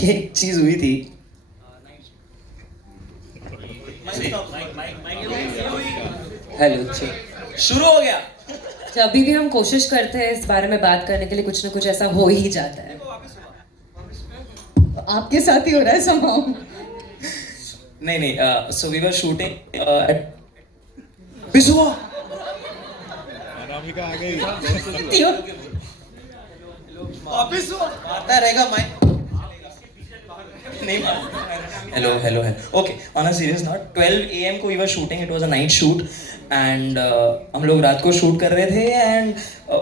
ये एक चीज हुई थी। हेलो शुरू हो गया। जब भी हम कोशिश करते हैं इस बारे में बात करने के लिए, कुछ ना कुछ ऐसा हो ही जाता है। आपके साथ ही हो रहा है somehow. नहीं नहीं, so we were shooting at बिसुआ। अनामिका आ गई। मारता रहेगा मैं नहीं hello hello hello okay on a serious note 12 AM को we were shooting, it was a night shoot and हम लोग रात को शूट कर रहे थे एंड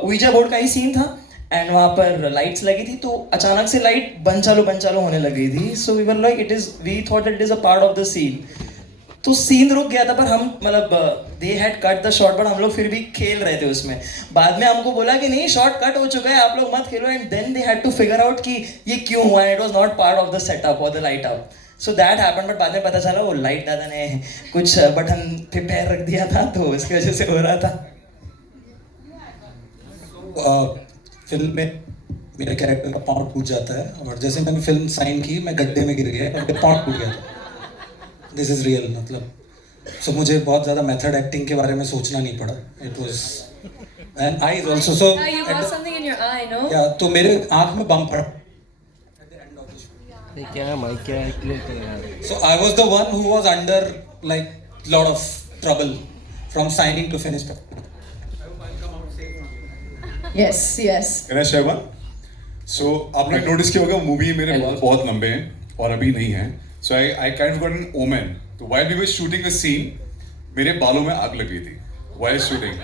ouija बोर्ड का ही सीन था एंड वहाँ पर लाइट्स लगी थी तो अचानक से लाइट बंद चालू होने लग गई थी। So we were like we thought that it is a part of the scene. तो सीन रुक गया था पर हम मतलब they had cut the shot but हम लोग फिर भी खेल रहे थे उसमें। बाद में हमको बोला कि नहीं शॉट कट हो चुका है, आप लोग मत खेलो and then they had to figure out कि ये क्यों हुआ है, it was not part of the setup और the light up. So that happened but बाद में पता चला वो लाइट दादा ने कुछ बटन पे पैर रख दिया था तो इसकी वजह से हो रहा था। फिल्म में मेरे कैरेक्टर का पाँव टूट जाता है और जैसे मैंने फिल्म साइन की मैं गड्ढे में गिर गया और मेरा पाँव टूट गया था। दिस इज़ रियल मतलब। सो मुझे बहुत ज़्यादा मेथड एक्टिंग के बारे में सोचना नहीं पड़ा। It was and eyes also so You got something in your eye, no? या तो मेरे आँख में बम पड़ा। क्या माइक क्या क्लियर कर रहा है। So I was the one who was under like lot of trouble from signing to finish. Yes, yes. Can I share one? So आपने नोटिस किया होगा मूवी मेरे बाल बहुत लंबे हैं और अभी नहीं हैं. So I kind of got an omen. तो while we were shooting the scene, मेरे बालों में आग लगी थी while shooting.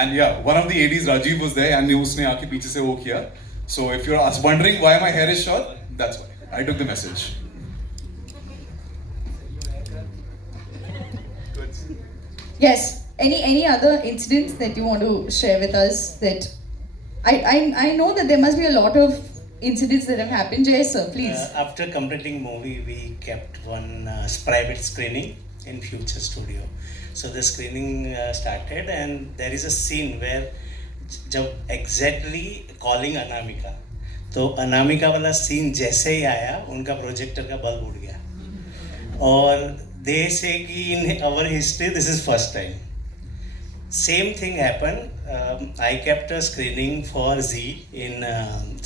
And yeah, one of the ADs Rajiv was there and उसने आके पीछे से वो किया. So if you're wondering why my hair is short, that's why. I took the message. Yes. Any other incidents that you want to share with us? That I know that there must be a lot of incidents that have happened. Jay sir, please. After completing movie, we kept one private screening in Future Studio. So the screening started, and there is a scene where जब exactly calling Anamika, तो अनामिका वाला scene जैसे ही आया उनका projector का bulb उड़ गया और दे से कि in our history this is first time same thing happen. I kept a screening for जी in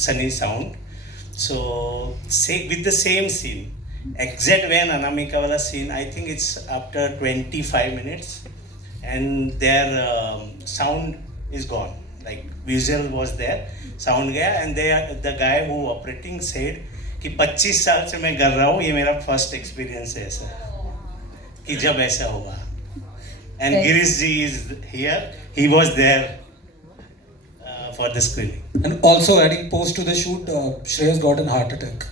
Sunny Sound, so with the same scene exact when Anamika वाला scene I think it's after 25 minutes and their sound is gone, like visual was there, sound गया and the guy who operating said कि 25 साल से मैं कर रहा हूँ, ये मेरा फर्स्ट एक्सपीरियंस है ऐसा कि जब ऐसा होगा। and Girish ji is here, he was there for the screening. And also adding post to the shoot, Shreyas got a heart attack.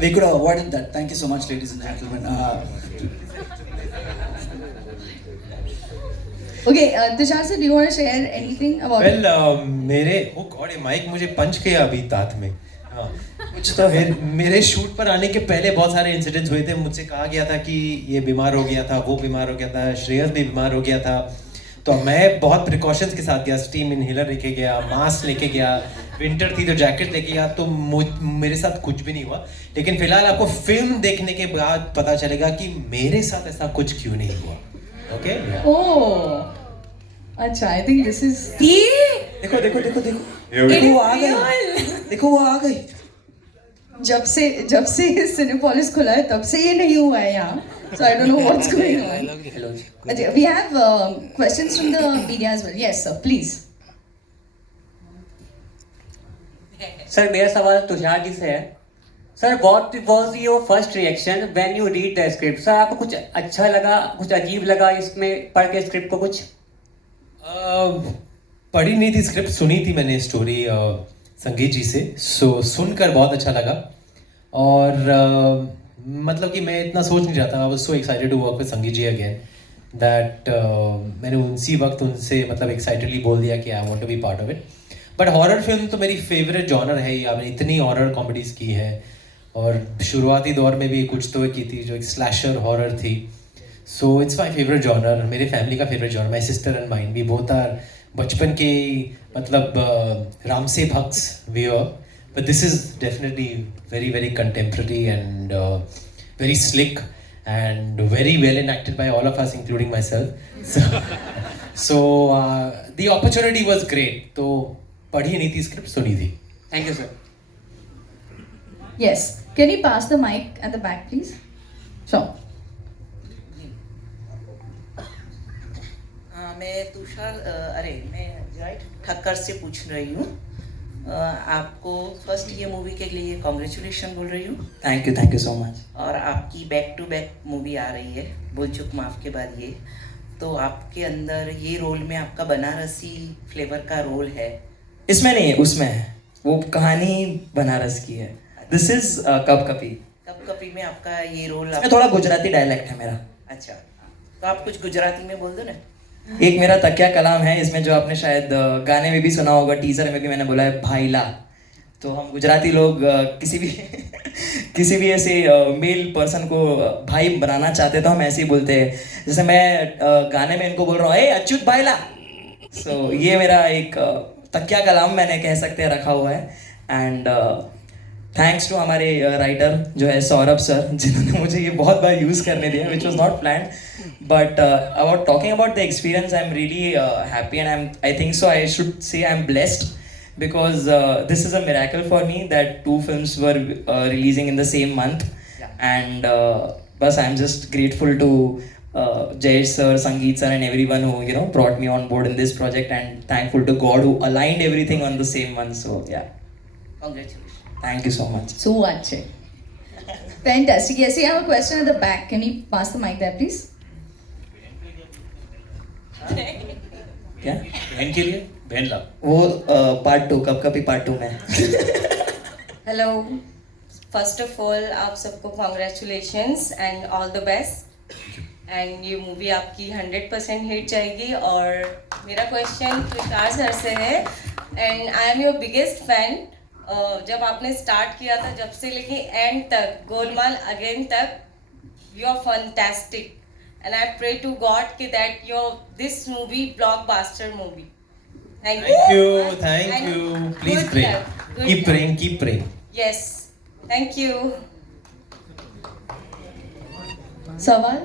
We could have avoided that. Thank you so much, ladies and gentlemen. Okay, Tushar sir, do you want to share anything about? Well मेरे ओ God ये mic मुझे पंच किया अभी दांत में। हाँ कुछ तो फिर मेरे शूट पर आने के पहले बहुत सारे इंसिडेंट्स हुए थे। मुझसे कहा गया था कि ये बीमार हो गया था, वो बीमार हो गया था, श्रेयस भी बीमार हो गया था। तो मैं बहुत प्रिकॉशंस के साथ गया, स्टीम इनहेलर लेके गया, मास्क लेके गया, विंटर थी तो जैकेट लेके गया। तो मेरे साथ कुछ भी नहीं हुआ, लेकिन फिलहाल आपको फिल्म देखने के बाद पता चलेगा कि मेरे साथ ऐसा कुछ क्यों नहीं हुआ। ओके Oh, अच्छा, I think this is. देखो देखो देखो देखो Here we देखो go. वो आ गई, देखो वो आ गई। जब से सिनेपोलिस खुला है तब से ये नहीं हुआ है यहाँ. So I don't know what's going on. Hello जी। Okay, we have questions from the media as well. Yes, sir, please. Sir मेरा सवाल तुषार जी से है। Sir what was your first reaction when you read the script? Sir आपको कुछ अच्छा लगा, कुछ अजीब लगा इसमें पढ़ के स्क्रिप्ट को? कुछ पढ़ी नहीं थी स्क्रिप्ट, सुनी थी मैंने स्टोरी संगीत जी से। सो सुनकर बहुत अच्छा लगा और मतलब कि मैं इतना सोच नहीं रहा था। I was so excited to work with Sangeet ji again that मैंने उसी वक्त उनसे मतलब एक्साइटेडली बोल दिया कि I want to be part of it. But horror film तो मेरी फेवरेट जॉनर है ही। आपने इतनी हॉरर कॉमेडीज़ की हैं और शुरुआती दौर में भी कुछ तो की थी जो एक स्लैशर हॉरर थी। So it's my favourite genre, मेरे फैमिली का favourite genre. My sister and mind भी बोथ आर बचपन के मतलब रामसे भक्स we are but this is definitely very very contemporary and very slick and very well enacted by all of us, including myself. So the opportunity was great. तो पढ़ी नहीं थी script, सुनी थी. Thank you sir. Yes. Can you pass the mic at the back, please? Sure. मैं मैं right Thakkar से पूछ रही हूँ. आपको फर्स्ट ये मूवी के लिए कॉन्ग्रेचुलेशन बोल रही हूँ. Thank you so much. और आपकी बैक टू बैक मूवी आ रही है भूल चूक माफ के बाद ये, तो आपके अंदर ये रोल में आपका बनारसी फ्लेवर का रोल है. इसमें नहीं है, उसमें है. वो कहानी बनारस की है. दिस इज कप कपी. कब कपी में आपका ये रोल इसमें थोड़ा गुजराती डायलेक्ट है मेरा. अच्छा, तो आप कुछ गुजराती में बोल दो ना. एक मेरा तकिया कलाम है इसमें, जो आपने शायद गाने में भी सुना होगा, टीजर में भी मैंने बोला है भाईला. तो हम गुजराती लोग किसी भी ऐसे मेल पर्सन को भाई बनाना चाहते तो हम ऐसे ही बोलते हैं. जैसे मैं गाने में इनको बोल रहा हूँ ए अच्युत भाईला. सो ये मेरा एक तकिया कलाम मैंने कह सकते हैं रखा हुआ है. एंड थैंक्स टू हमारे राइटर जो है सौरभ सर, जिन्होंने मुझे ये बहुत बार यूज़ करने दिया, which was not plan. But about talking about the experience, I am really happy and I think so I should say I am blessed, because this is a miracle for me that 2 films were releasing in the same month. And bas I'm just grateful to Jayesh sir, Sangeet sir and everyone who brought me on board in this project, and thankful to God who aligned everything on the same month. So yeah, Congratulations. thank you so much. So much. Fantastic. Yes, we have a question at the back. Can you pass the mic there, please? क्या बहन के लिए बहन ला. वो part 2 कब कभी part 2 में. Hello, first of all आप सबको congratulations and all the best. And ये मूवी आपकी 100% हिट जाएगी. और मेरा क्वेश्चन तुषार सर से है, and I am your biggest fan. जब आपने स्टार्ट किया था, जब से लेके एंड तक, गोलमाल अगेन तक, you are fantastic. And I pray to God that this movie blockbuster movie. Thank you. Thank you. Please Good pray. luck. Good Keep luck. praying. Keep praying. Yes. Thank you. सवाल?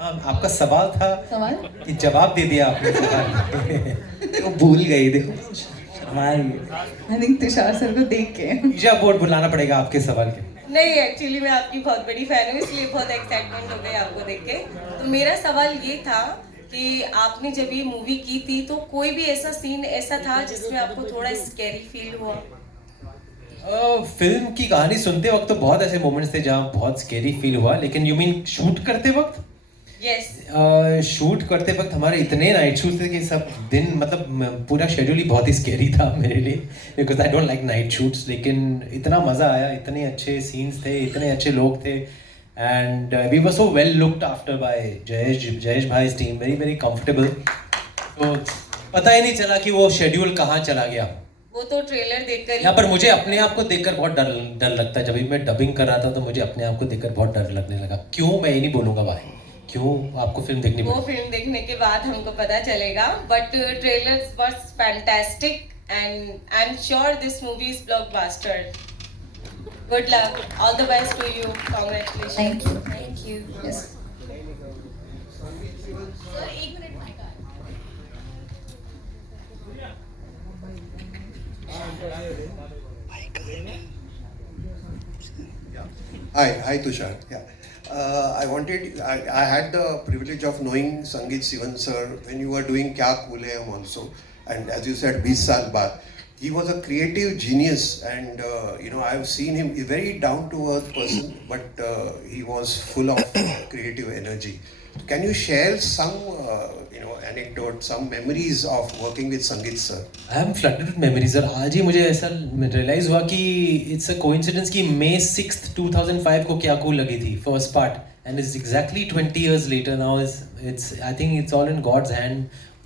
आपका सवाल था सवाल? कि जवाब दे दिया आपने सवाल. वो भूल गई, देखो शर्मा रही है. I think तुषार सर को देख के. ईजा बोर्ड बुलाना पड़ेगा आपके सवाल के. नहीं, एक्चुअली मैं आपकी बहुत बड़ी फैन हूँ, इसलिए बहुत एक्साइटमेंट हो गई आपको देख के. तो मेरा सवाल ये था कि आपने जब ये मूवी की थी तो कोई भी ऐसा सीन ऐसा था जिसमें आपको थोड़ा स्कैरी फील हुआ? फिल्म की कहानी सुनते वक्त तो बहुत ऐसे मोमेंट्स थे जहाँ बहुत स्केरी फील हुआ, लेकिन यू मीन शूट करते वक्त? यस. शूट करते वक्त हमारे इतने नाइट शूट थे कि सब दिन, मतलब पूरा शेड्यूल ही बहुत ही स्केरी था मेरे लिए, because I don't like night shoots. लेकिन इतना मज़ा आया, इतने अच्छे सीन्स थे, इतने अच्छे लोग थे, and we were so well looked after by Jayesh भाई's टीम, वेरी वेरी कंफर्टेबल. तो पता ही नहीं चला कि वो शेड्यूल कहाँ चला गया. वो तो ट्रेलर देखकर ही. यहाँ पर मुझे अपने आप को देखकर बहुत डर लगता है. जब भी मैं डबिंग कर रहा था तो मुझे अपने आप को देखकर बहुत डर लगने लगा. क्यों, मैं ये नहीं बोलूँगा भाई, क्यों आपको फिल्म देखनी वो पड़ी. फिल्म देखने के बाद हमको पता चलेगा. But trailer was fantastic and I am sure this movie is blockbuster. Good luck, all the best to you, congratulations. Thank you. Thank you. Yes. Hi Tushar. Yeah, I had the privilege of knowing Sangeet Sivan sir when you were doing Kya Kule Hum also, and as you said, 20 saal baad. He was a creative genius, and I've seen him a very down to earth person, but he was full of creative energy. Can you share some anecdote, some memories of working with Sangeet sir? I am flooded with memories. और आज ही मुझे ऐसा realise हुआ कि it's a coincidence कि May 6th 2005 को क्या cool लगी थी first part, and it's exactly 20 years later now. It's I think it's all in God's hand.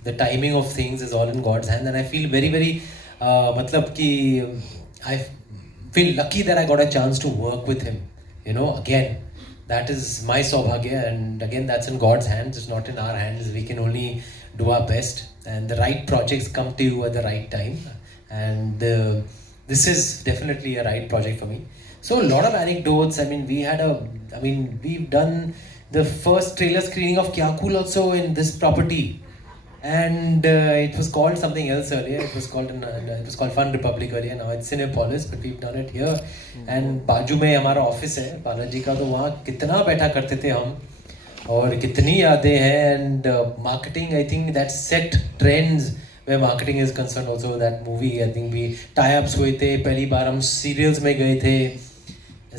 The timing of things is all in God's hand, and I feel very very मतलब कि I feel lucky that I got a chance to work with him. Again, that is my saubhagya, and again that's in God's hands. It's not in our hands. We can only do our best, and the right projects come to you at the right time, and this is definitely a right project for me. So a lot of anecdotes. I mean, we've done the first trailer screening of Kya Cool also in this property, and it was called something else earlier. It was called Fun Republic earlier. Now it's Cinepolis, but we've done it here. And बाजू में हमारा office है बालाजी का, तो वहाँ कितना बैठा करते थे हम, और कितनी यादें हैं. And marketing, I think that set trends where marketing is concerned also. That movie, I think we tie-ups हुए थे, पहली बार हम serials में गए थे.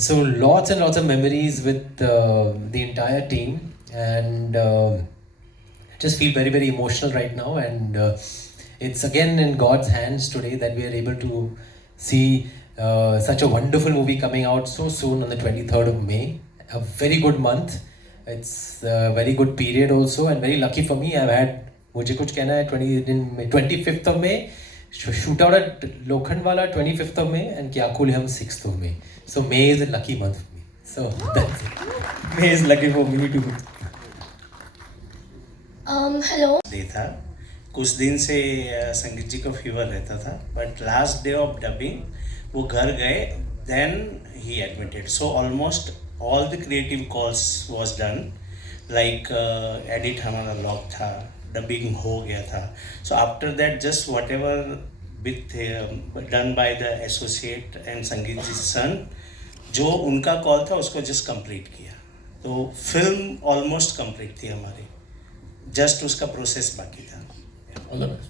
So lots and lots of memories with the entire team, and just feel very, very emotional right now. And it's again in God's hands today that we are able to see such a wonderful movie coming out so soon on the 23rd of May. A very good month. It's a very good period also, and very lucky for me. I've had, मुझे कुछ कहना है, 25th of May, shoot out at Lokhandwala 25th of May, and Kya Cool हम 6th of May. So May is a lucky month for me. So that's it. May is lucky for me too. Hello day था, कुछ दिन से संगीत जी का fever रहता था, but last day of dubbing वो घर गए, देन ही admitted. So almost all the creative calls was done, like edit हमारा लॉक था, डबिंग हो गया था. So after that just whatever with done by the associate and Sangeet ji सन, जो उनका कॉल था उसको जस्ट कंप्लीट किया. तो फिल्म ऑलमोस्ट कंप्लीट थी हमारी, जस्ट उसका प्रोसेस बाकी था. All the best.